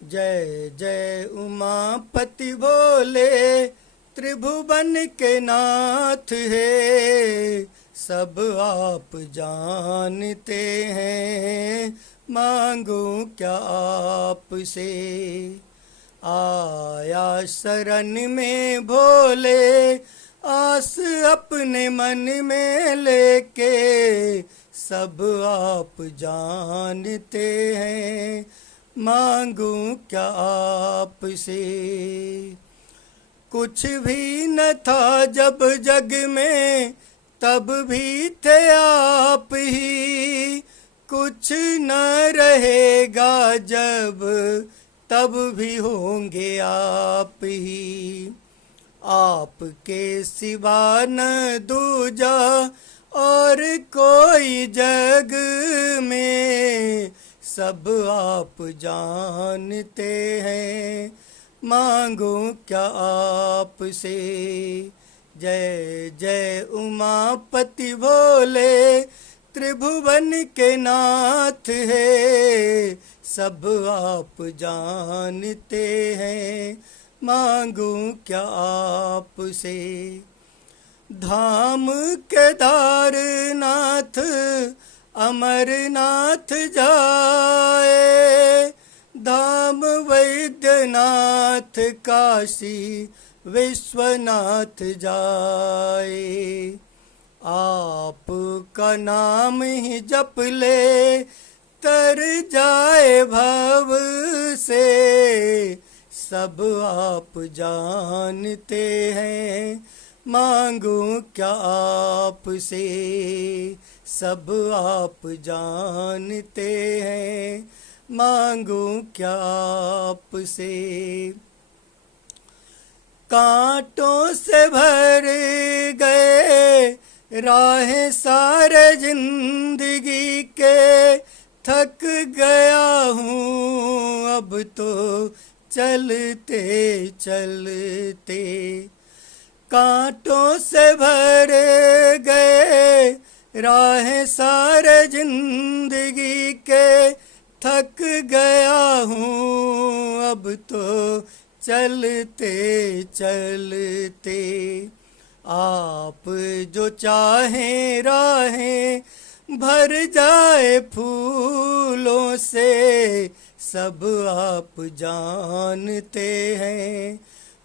जय जय उमापति भोले त्रिभुवन के नाथ है, सब आप जानते हैं, मांगू क्या आपसे। आया शरण में भोले आस अपने मन में लेके, सब आप जानते हैं, मांगू क्या आपसे। कुछ भी न था जब जग में, तब भी थे आप ही, कुछ न रहेगा जब, तब भी होंगे आप ही। आपके सिवा न दूजा और कोई जग में, सब आप जानते हैं, मांगू क्या आपसे। जय जय उमापति भोले त्रिभुवन के नाथ है, सब आप जानते हैं, मांगू क्या आपसे। धाम केदारनाथ अमरनाथ जाए, धाम वैद्यनाथ काशी विश्वनाथ जाए। आपका नाम ही जप ले तर जाए भव से, सब आप जानते हैं, मांगू क्या आपसे। सब आप जानते हैं, मांगू क्या आपसे। कांटों से भर गए राहें सारे जिंदगी के, थक गया हूँ अब तो चलते चलते। कांटों से भरे गए राहें सारे जिंदगी के, थक गया हूँ अब तो चलते चलते। आप जो चाहें राहें भर जाए फूलों से, सब आप जानते हैं,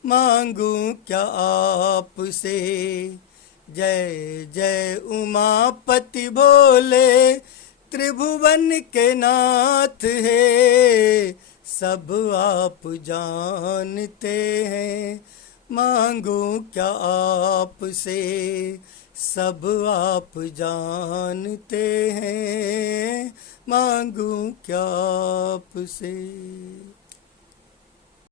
मांगू क्या आपसे। जय जय उमापति भोले त्रिभुवन के नाथ है, सब आप जानते हैं, मांगू क्या आपसे। सब आप जानते हैं, मांगू क्या आपसे।